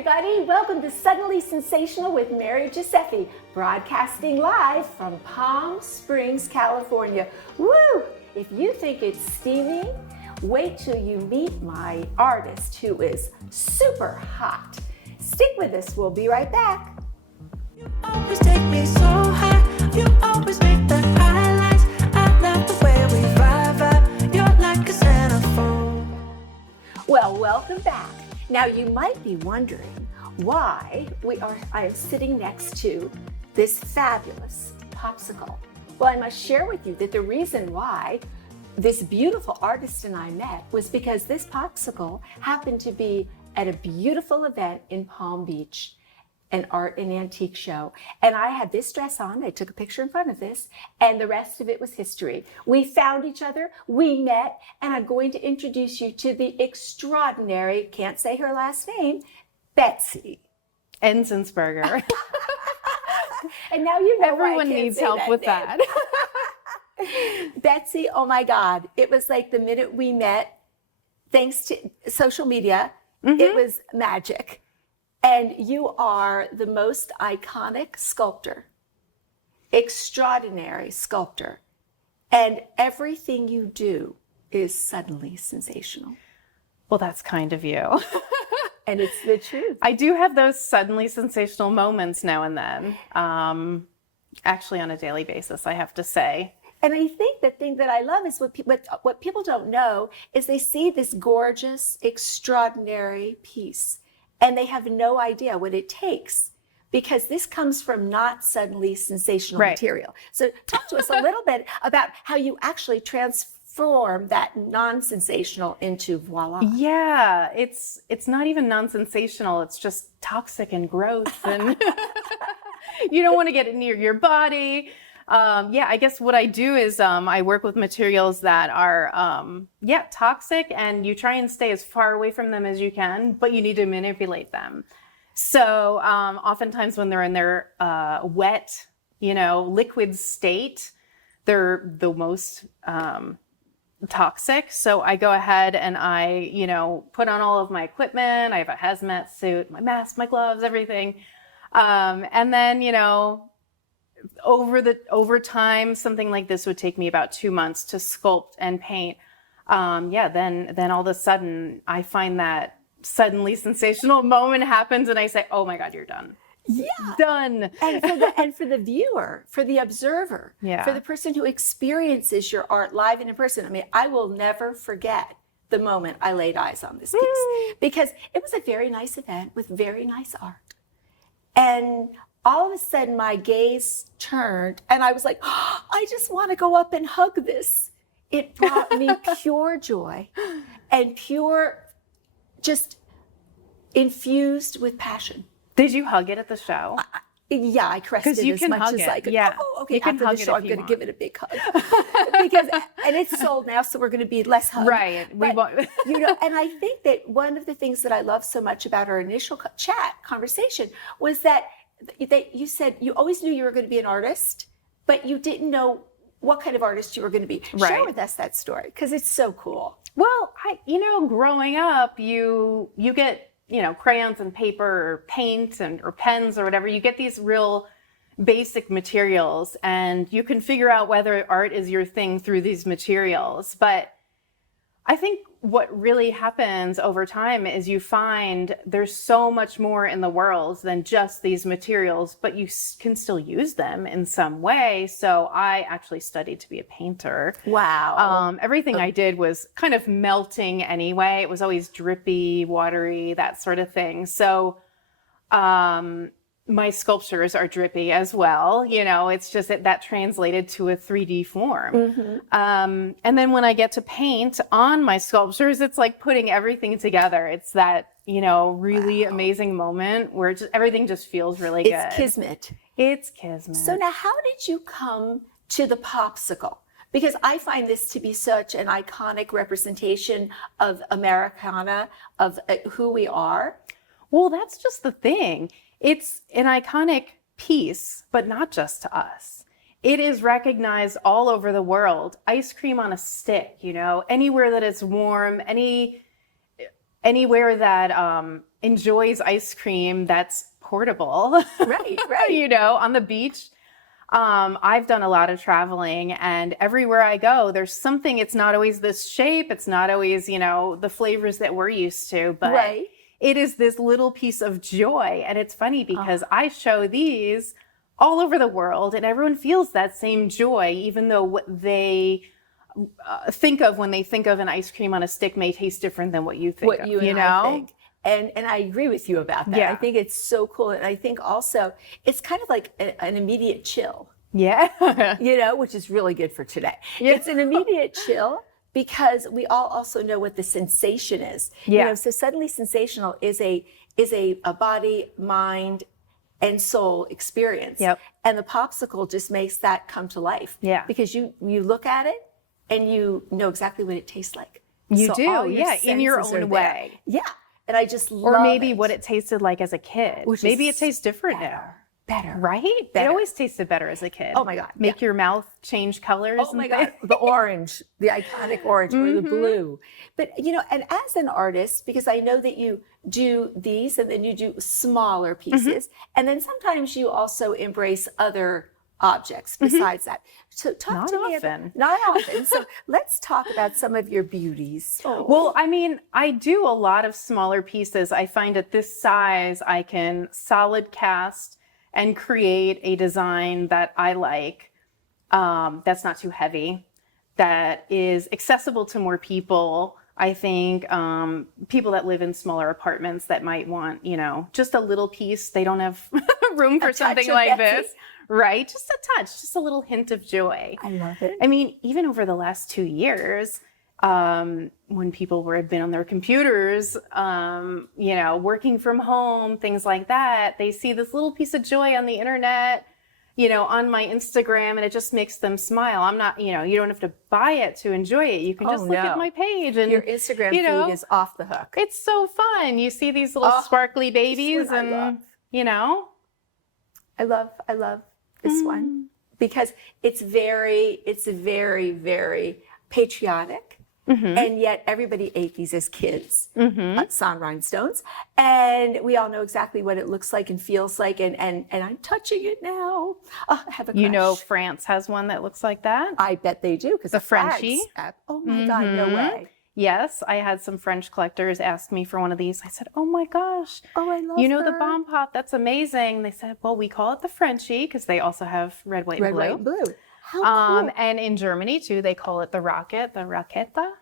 everybody. Welcome to Suddenly Sensational with Mary Giuseffi, broadcasting live from Palm Springs, California. Woo! If you think it's steaming, wait till you meet my artist who is super hot. Stick with us. We'll be right back. You always take me so high. You always make the highlights. I love the way we vibe. You're like a centerfold. Well, welcome back. Now you might be wondering why I am sitting next to this fabulous popsicle. Well, I must share with you that the reason why this beautiful artist and I met was because this popsicle happened to be at a beautiful event in Palm Beach, an art and antique show. And I had this dress on. I took a picture in front of this, and the rest of it was history. We found each other, we met, and I'm going to introduce you to the extraordinary, can't say her last name, Betsy. Enzensberger. And now you know Everyone needs help with that. Betsy, oh my God. It was like the minute we met, thanks to social media, It was magic. And you are the most iconic sculptor, extraordinary sculptor. And everything you do is suddenly sensational. Well, that's kind of you. And it's the truth. I do have those suddenly sensational moments now and then. Actually, on a daily basis, I have to say. And I think the thing that I love is what people don't know is they see this gorgeous, extraordinary piece, and they have no idea what it takes, because this comes from not suddenly sensational material. So talk to us a little bit about how you actually transform that non-sensational into voila. Yeah, it's not even non-sensational. It's just toxic and gross, and you don't want to get it near your body. I guess what I do is I work with materials that are, toxic, and you try and stay as far away from them as you can, but you need to manipulate them. So oftentimes when they're in their wet, liquid state, they're the most toxic. So I go ahead and I, put on all of my equipment. I have a hazmat suit, my mask, my gloves, everything. And then, over time, something like this would take me about 2 months to sculpt and paint. Then all of a sudden I find that suddenly sensational moment happens and I say, oh my God, you're done. Yeah. Done. And for the viewer, for the observer, for the person who experiences your art live and in person. I mean, I will never forget the moment I laid eyes on this piece, because it was a very nice event with very nice art. And all of a sudden, my gaze turned, and I was like, oh, I just want to go up and hug this. It brought me pure joy and pure, just infused with passion. Did you hug it at the show? I caressed it as much as I could. Yeah. Oh, okay. You can After hug the show, it I'm if you going to give want. it a big hug. And it's sold now, so we're going to be less hugged. Right. We won't. And I think that one of the things that I love so much about our initial conversation was that you said you always knew you were going to be an artist, but you didn't know what kind of artist you were going to be. Right. Share with us that story, because it's so cool. Well, growing up, you get, crayons and paper or paint or pens or whatever. You get these real basic materials, and you can figure out whether art is your thing through these materials. But I think what really happens over time is you find there's so much more in the world than just these materials, but you can still use them in some way. So I actually studied to be a painter. Wow. Everything I did was kind of melting anyway. It was always drippy, watery, that sort of thing. So my sculptures are drippy as well. It's just that translated to a 3D form. And then when I get to paint on my sculptures, it's like putting everything together. It's that, really amazing moment where everything just feels really good. It's kismet. It's kismet. So now, how did you come to the popsicle? Because I find this to be such an iconic representation of Americana, of who we are. Well, that's just the thing. It's an iconic piece, but not just to us. It is recognized all over the world. Ice cream on a stick, anywhere that it's warm, anywhere that enjoys ice cream that's portable. Right, right. You know, on the beach. I've done a lot of traveling, and everywhere I go, there's something. It's not always this shape. It's not always, you know, the flavors that we're used to, but Right. it is this little piece of joy. And it's funny because I show these all over the world, and everyone feels that same joy, even though what they think of when they think of an ice cream on a stick may taste different than what you think What of, you and know? I think. And I agree with you about that. Yeah. I think it's so cool. And I think also it's kind of like an immediate chill, Yeah. you know, which is really good for today. Yeah. It's an immediate chill because we all also know what the sensation is. You Yeah. know, so suddenly sensational is a body, mind, and soul experience. Yep. And the popsicle just makes that come to life. Yeah. Because you look at it and you know exactly what it tastes like. You So do, all your yeah, in your senses are own there. way. Yeah. And I just love Or maybe it. what it tasted like as a kid. Which Maybe is it tastes different now. Better. Right? It Better. always tasted better as a kid. Oh my God, Make your mouth change colors. Oh my and God, things. the orange, the iconic orange or the blue. But, you know, and as an artist, because I know that you do these and then you do smaller pieces, and then sometimes you also embrace other objects besides that. So talk Not to me often. about, not often. So let's talk about some of your beauties. Oh. Well, I mean, I do a lot of smaller pieces. I find at this size, I can solid cast and create a design that I like, that's not too heavy, that is accessible to more people. I think people that live in smaller apartments that might want, you know, just a little piece. They don't have room for touch something of like Betsy. this, right? Just a touch, just a little hint of joy. I love it. I mean, even over the last 2 years, when people have been on their computers, you know, working from home, things like that, they see this little piece of joy on the internet, you know, on my Instagram, and it just makes them smile. I'm not, you know, you don't have to buy it to enjoy it. You can just look at no. my page and Your Instagram you know, feed is off the hook. it's so fun. You see these little sparkly babies one I love. and, you know. I love this one because it's very, very patriotic. And yet everybody ate these as kids, San Rhinestones. And we all know exactly what it looks like and feels like. And I'm touching it now. Oh, I have a crush. You know, France has one that looks like that. I bet they do because The Frenchie? Oh my God, no way. Yes, I had some French collectors ask me for one of these. I said, oh my gosh. Oh, I love You know the her. bomb pop, that's amazing. They said, well, we call it the Frenchie because they also have red, white, Red, and blue. white, and blue. How cool. And in Germany too, they call it the rocket, the Raketa.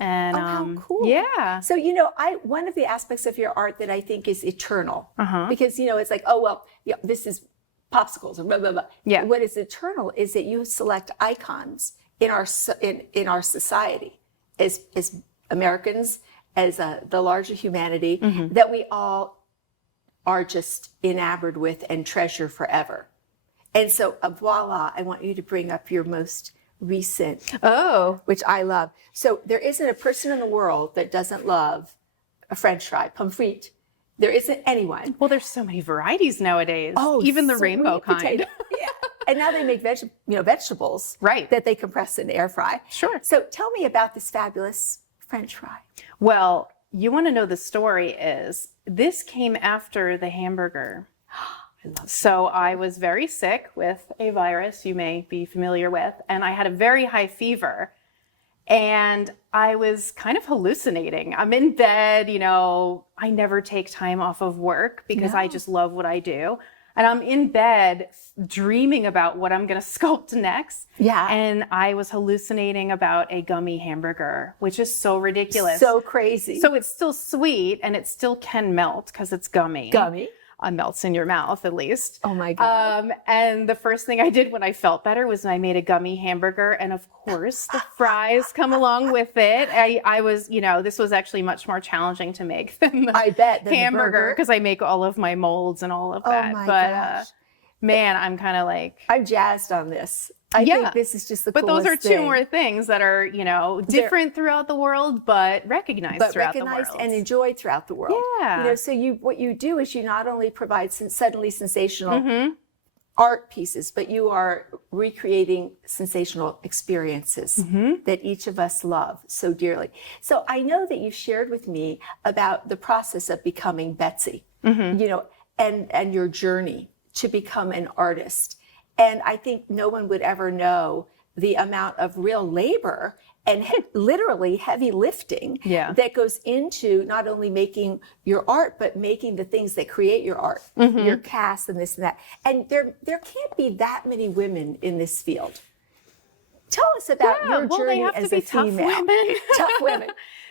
And how cool. yeah. So, you know, one of the aspects of your art that I think is eternal, because, you know, it's like, oh, well, yeah, this is popsicles and blah, blah, blah. Yeah. What is eternal is that you select icons in our society as Americans, as the larger humanity, that we all are just enamored with and treasure forever. And so, voila, I want you to bring up your most recent, Oh. which I love. So there isn't a person in the world that doesn't love a French fry, pomme frite. There isn't anyone. Well, there's so many varieties nowadays. Oh, even the sweet rainbow kind. potato. Yeah. And now they make vegetables Right. that they compress in the air fry. Sure. So tell me about this fabulous French fry. Well, you want to know the story is this came after the hamburger. So I was very sick with a virus you may be familiar with, and I had a very high fever. And I was kind of hallucinating. I'm in bed, you know, I never take time off of work because I just love what I do. And I'm in bed dreaming about what I'm going to sculpt next. Yeah. And I was hallucinating about a gummy hamburger, which is so ridiculous. So crazy. So it's still sweet and it still can melt because it's gummy. Gummy. Melts in your mouth at least. Oh my God. And the first thing I did when I felt better was I made a gummy hamburger, and of course the fries come along with it. I was, you know, this was actually much more challenging to make than the I bet, than the hamburger burger. because I make all of my molds and all of Oh that. my But gosh. man, I'm kind of like. I'm jazzed on this. I Yeah. think this is just the But coolest those are two thing. more things that are, you know, different throughout the world, but recognized But throughout recognized the world. and enjoyed throughout the world. Yeah. You know, so what you do is you not only provide suddenly sensational art pieces, but you are recreating sensational experiences that each of us love so dearly. So I know that you shared with me about the process of becoming Betsy, and your journey to become an artist. And I think no one would ever know the amount of real labor and literally heavy lifting that goes into not only making your art, but making the things that create your art, your cast and this and that. And there can't be that many women in this field. Tell us about your journey as a female. Tough women.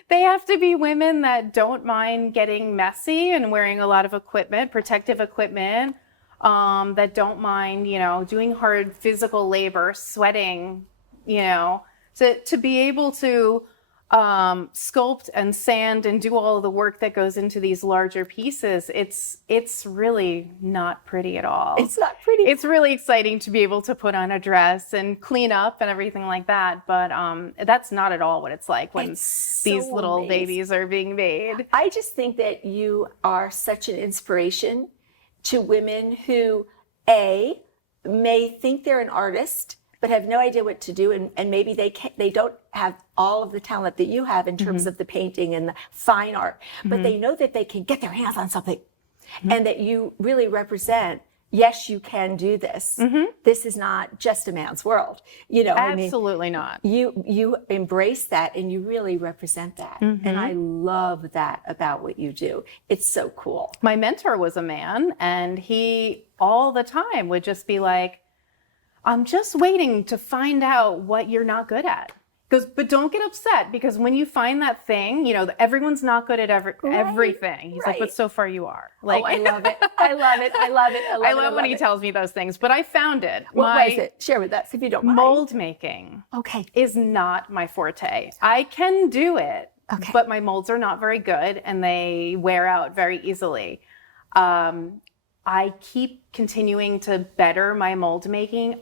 They have to be women that don't mind getting messy and wearing a lot of equipment, protective equipment, that don't mind, doing hard physical labor, sweating, to be able to sculpt and sand and do all of the work that goes into these larger pieces. It's really not pretty at all. It's not pretty. It's really exciting to be able to put on a dress and clean up and everything like that. But that's not at all what it's like when these little babies are being made. I just think that you are such an inspiration to women who, A, may think they're an artist, but have no idea what to do, and maybe they don't have all of the talent that you have in terms of the painting and the fine art, but they know that they can get their hands on something, and that you really represent, yes, you can do this. This is not just a man's world. Absolutely not. You embrace that, and you really represent that. And I love that about what you do. It's so cool. My mentor was a man, and he all the time would just be like, I'm just waiting to find out what you're not good at. He goes, but don't get upset, because when you find that thing, everyone's not good at everything. He's like, but so far you are. Like, I love it. I love it. I love it. I love when he tells me those things, but I found it. What was it? Share with us if you don't mind. Mold making is not my forte. I can do it, but my molds are not very good and they wear out very easily. I keep continuing to better my mold making.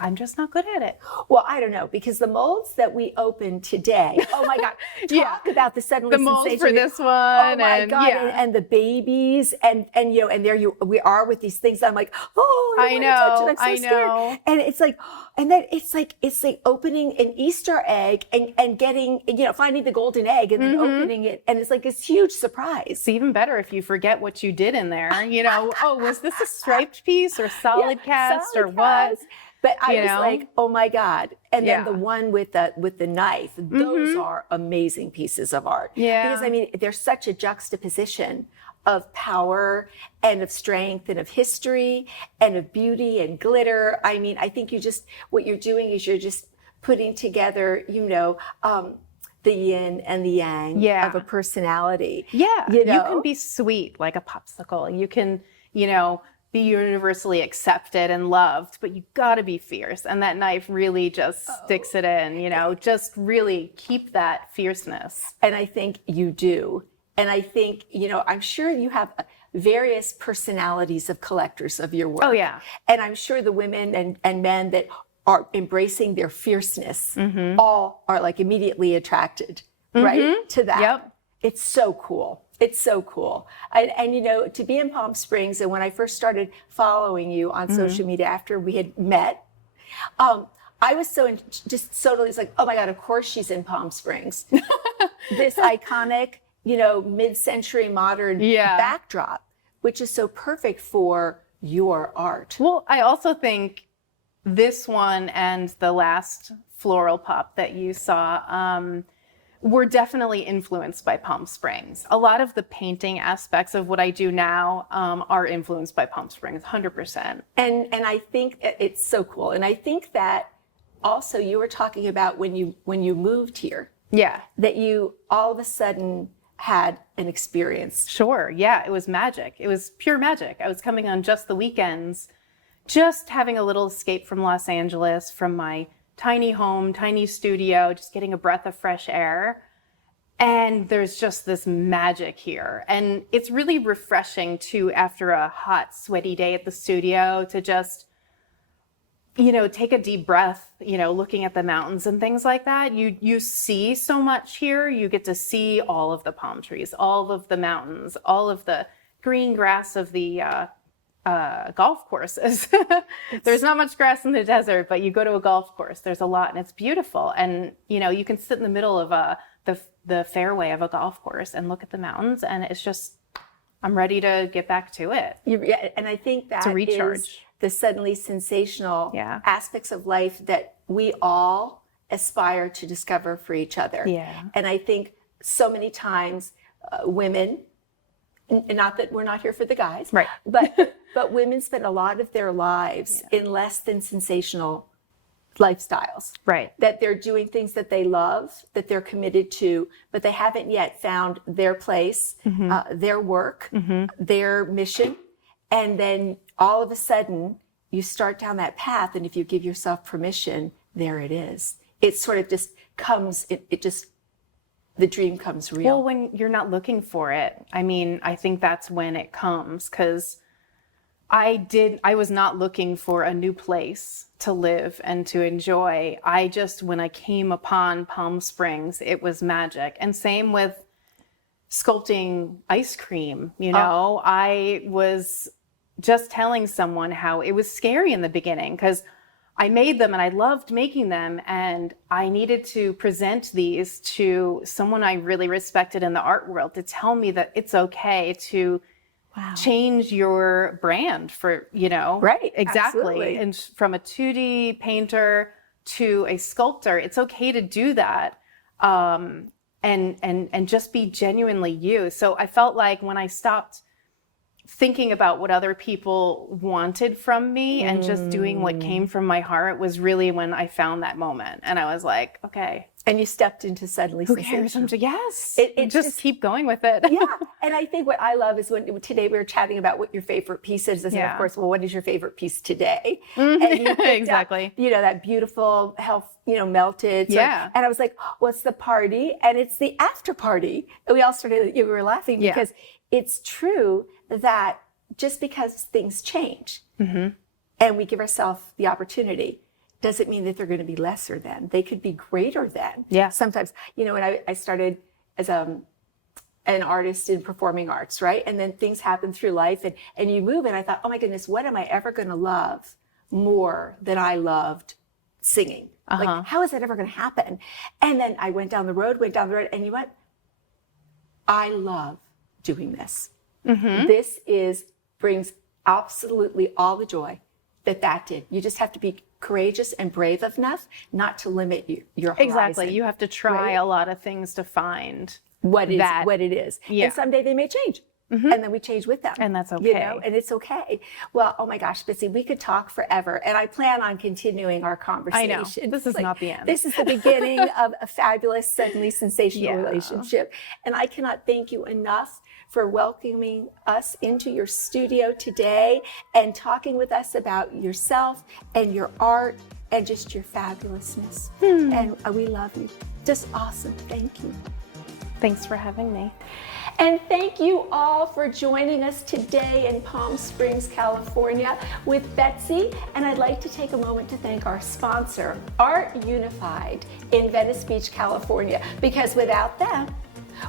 I'm just not good at it. Well, I don't know, because the molds that we opened today, oh my God, talk about the suddenly the molds sensation. For this one. Oh my God, and the babies, and there we are with these things. I'm like, oh, I know, touch it. I'm so scared. And it's like, and then it's like opening an Easter egg and getting, finding the golden egg and then opening it, and it's like this huge surprise. It's even better if you forget what you did in there. Oh, was this a striped piece or solid cast or what? But I was like, oh my God. And then the one with the knife, those are amazing pieces of art. Yeah. Because there's such a juxtaposition of power and of strength and of history and of beauty and glitter. I think what you're doing is you're just putting together, the yin and the yang of a personality. Yeah. You can be sweet like a popsicle. You can, be universally accepted and loved, but you gotta be fierce. And that knife really just sticks it in, just really keep that fierceness. And I think you do. And I think, I'm sure you have various personalities of collectors of your work. Oh, yeah. And I'm sure the women and men that are embracing their fierceness all are like immediately attracted, right, to that. Yep. It's so cool. It's so cool. And to be in Palm Springs, and when I first started following you on social media after we had met, I was just totally like, oh my God, of course she's in Palm Springs. This iconic, mid-century modern backdrop, which is so perfect for your art. Well, I also think this one and the last floral pop that you saw, were definitely influenced by Palm Springs. A lot of the painting aspects of what I do now are influenced by Palm Springs, 100%. And I think it's so cool. And I think that also you were talking about when you moved here. Yeah. That you all of a sudden had an experience. Sure. Yeah. It was magic. It was pure magic. I was coming on just the weekends, just having a little escape from Los Angeles, from my tiny home, tiny studio, just getting a breath of fresh air. And there's just this magic here. And it's really refreshing too, after a hot, sweaty day at the studio, to just, take a deep breath, looking at the mountains and things like that. You see so much here. You get to see all of the palm trees, all of the mountains, all of the green grass of the golf courses. There's not much grass in the desert, but you go to a golf course, there's a lot, and it's beautiful. And you can sit in the middle of the fairway of a golf course and look at the mountains, and it's just, I'm ready to get back to it. Yeah, and I think that to recharge. is the suddenly sensational Yeah. aspects of life that we all aspire to discover for each other. Yeah. And I think so many times women, and not that we're not here for the guys, Right. but women spend a lot of their lives in less than sensational lifestyles. Right. That they're doing things that they love, that they're committed to, but they haven't yet found their place, their work, their mission. And then all of a sudden you start down that path. And if you give yourself permission, there it is. It sort of just comes, the dream comes real. Well, when you're not looking for it, I mean, I think that's when it comes, because I was not looking for a new place to live and to enjoy. When I came upon Palm Springs, it was magic. And same with sculpting ice cream. I was just telling someone how it was scary in the beginning, because I made them and I loved making them, and I needed to present these to someone I really respected in the art world to tell me that it's okay to change your brand for, Right. Exactly. Absolutely. And from a 2D painter to a sculptor, it's okay to do that. And just be genuinely you. So I felt like when I stopped thinking about what other people wanted from me and just doing what came from my heart was really when I found that moment. And I was like, okay. And you stepped into suddenly Who cares? sensational. Yes. It just keep going with it. Yeah. And I think what I love is when today we were chatting about what your favorite piece is. And of course, well, what is your favorite piece today? And you picked Exactly. up, that beautiful melted. Yeah. And I was like, what's the party? And it's the after party. And we all started, we were laughing because it's true that just because things change and we give ourselves the opportunity, doesn't mean that they're going to be lesser than. They could be greater than. Yeah. Sometimes, when I started as an artist in performing arts, right? And then things happen through life and you move, and I thought, oh my goodness, what am I ever going to love more than I loved singing? Like, how is that ever going to happen? And then I went down the road, and you know what? I love doing this. This brings absolutely all the joy that did. You just have to be courageous and brave enough not to limit your horizon. Exactly. You have to try a lot of things to find what it is. Yeah. And someday they may change. And then we change with them. And that's okay. And it's okay. Well, oh my gosh, Betsy, we could talk forever. And I plan on continuing our conversation. I know. This is not the end. This is the beginning of a fabulous, suddenly sensational relationship. And I cannot thank you enough for welcoming us into your studio today and talking with us about yourself and your art and just your fabulousness. And we love you. Just awesome. Thank you. Thanks for having me. And thank you all for joining us today in Palm Springs, California with Betsy. And I'd like to take a moment to thank our sponsor, Art Unified in Venice Beach, California, because without them,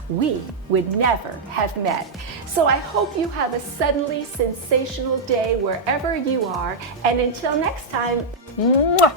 we would never have met. So I hope you have a suddenly sensational day wherever you are. And until next time, mwah!